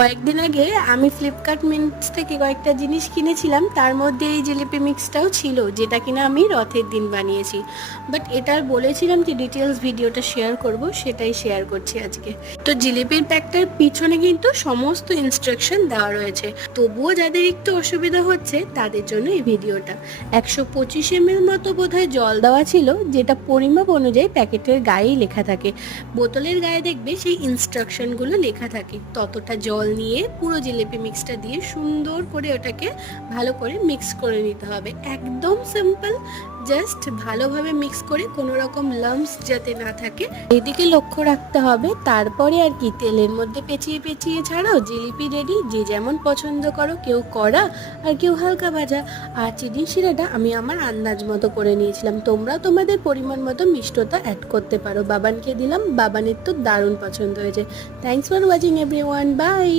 কয়েকদিন আগে আমি ফ্লিপকার্ট মিন্টস থেকে কয়েকটা জিনিস কিনেছিলাম, তার মধ্যে এই জিলিপি মিক্সটাও ছিল, যেটা কিনা আমি রথের দিন বানিয়েছি। বাট এটার বলেছিলাম যে ডিটেলস ভিডিওটা শেয়ার করব, সেটাই শেয়ার করছি আজকে। তো জিলিপির প্যাকটার পিছনে কিন্তু সমস্ত ইনস্ট্রাকশন দেওয়া রয়েছে, তবুও যাদের একটু অসুবিধা হচ্ছে তাদের জন্য এই ভিডিওটা। 125 ml মতো বোধহয় জল দেওয়া ছিল, যেটা পরিমাপ অনুযায়ী প্যাকেটের গায়েই লেখা থাকে। বোতলের গায়ে দেখবে সেই ইনস্ট্রাকশনগুলো লেখা থাকে। ততটা জল নিয়ে পুরো জিলিপি মিক্সটা দিয়ে সুন্দর করে ওটাকে ভালো করে মিক্স করে নিতে হবে। একদম সিম্পল, জাস্ট ভালোভাবে মিক্স করে কোনো রকম লাম্পস যাতে না থাকে এদিকে লক্ষ্য রাখতে হবে। তারপরে আর কি, তেলের মধ্যে পেঁচিয়ে পেঁচিয়ে ছাড়াও জিলিপি রেডি। যে যেমন পছন্দ করো, কেউ কড়া আর কেউ হালকা ভাজা। আর চিনি শিরাটা আমি আমার আন্দাজ মতো করে নিয়েছিলাম, তোমরা তোমাদের পরিমাণ মতো মিষ্টতা অ্যাড করতে পারো। বাবানকে দিলাম, বাবানের তো দারুণ পছন্দ হয়েছে। Thanks for watching everyone, by.